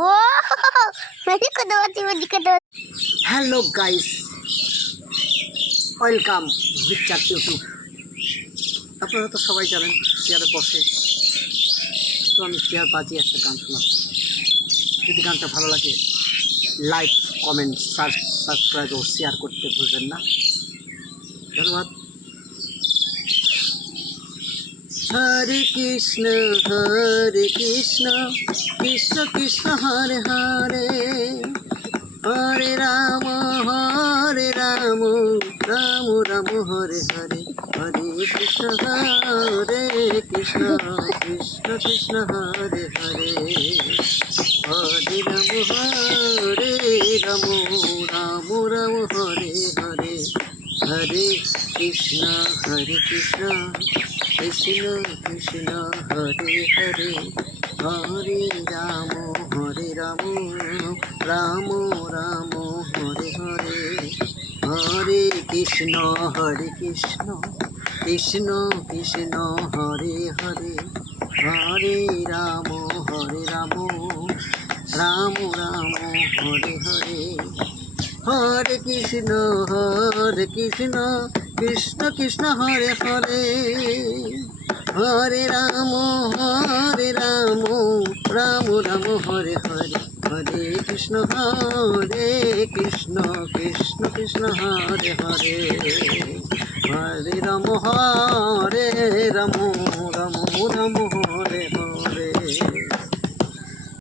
ও মেরি কথা বলছি। হ্যালো গাইস, ওয়েলকাম বিচ্চার ইউটিউব। আপনারা তো সবাই জানেন চেয়ারে বসে, তো আমি চেয়ার বাজিয়ে একটা গান শোনাব। যদি গানটা ভালো লাগে লাইক, কমেন্ট, সাবস্ক্রাইব ও শেয়ার করতে ভুলবেন না। ধন্যবাদ। হরে কৃষ্ণ কৃষ্ণ কৃষ্ণ হরে হরে, হরে রাম রাম রাম হরে হরে, হরে কৃষ্ণ কৃষ্ণ কৃষ্ণ হরে হরে, হরে রাম রাম হরে হরে, হরে কৃষ্ণ কৃষ্ণ কৃষ্ণ হরে হরে, হরে রাম রাম রাম হরে হরে, হরে কৃষ্ণ কৃষ্ণ কৃষ্ণ হরে হরে, হরে রাম রাম রাম হরে হরে, হরে কৃষ্ণ কৃষ্ণ কৃষ্ণ হরে হরে, হরে রাম রাম হরে হরে, হরে কৃষ্ণ কৃষ্ণ কৃষ্ণ হরে হরে, হরে রাম রাম হরে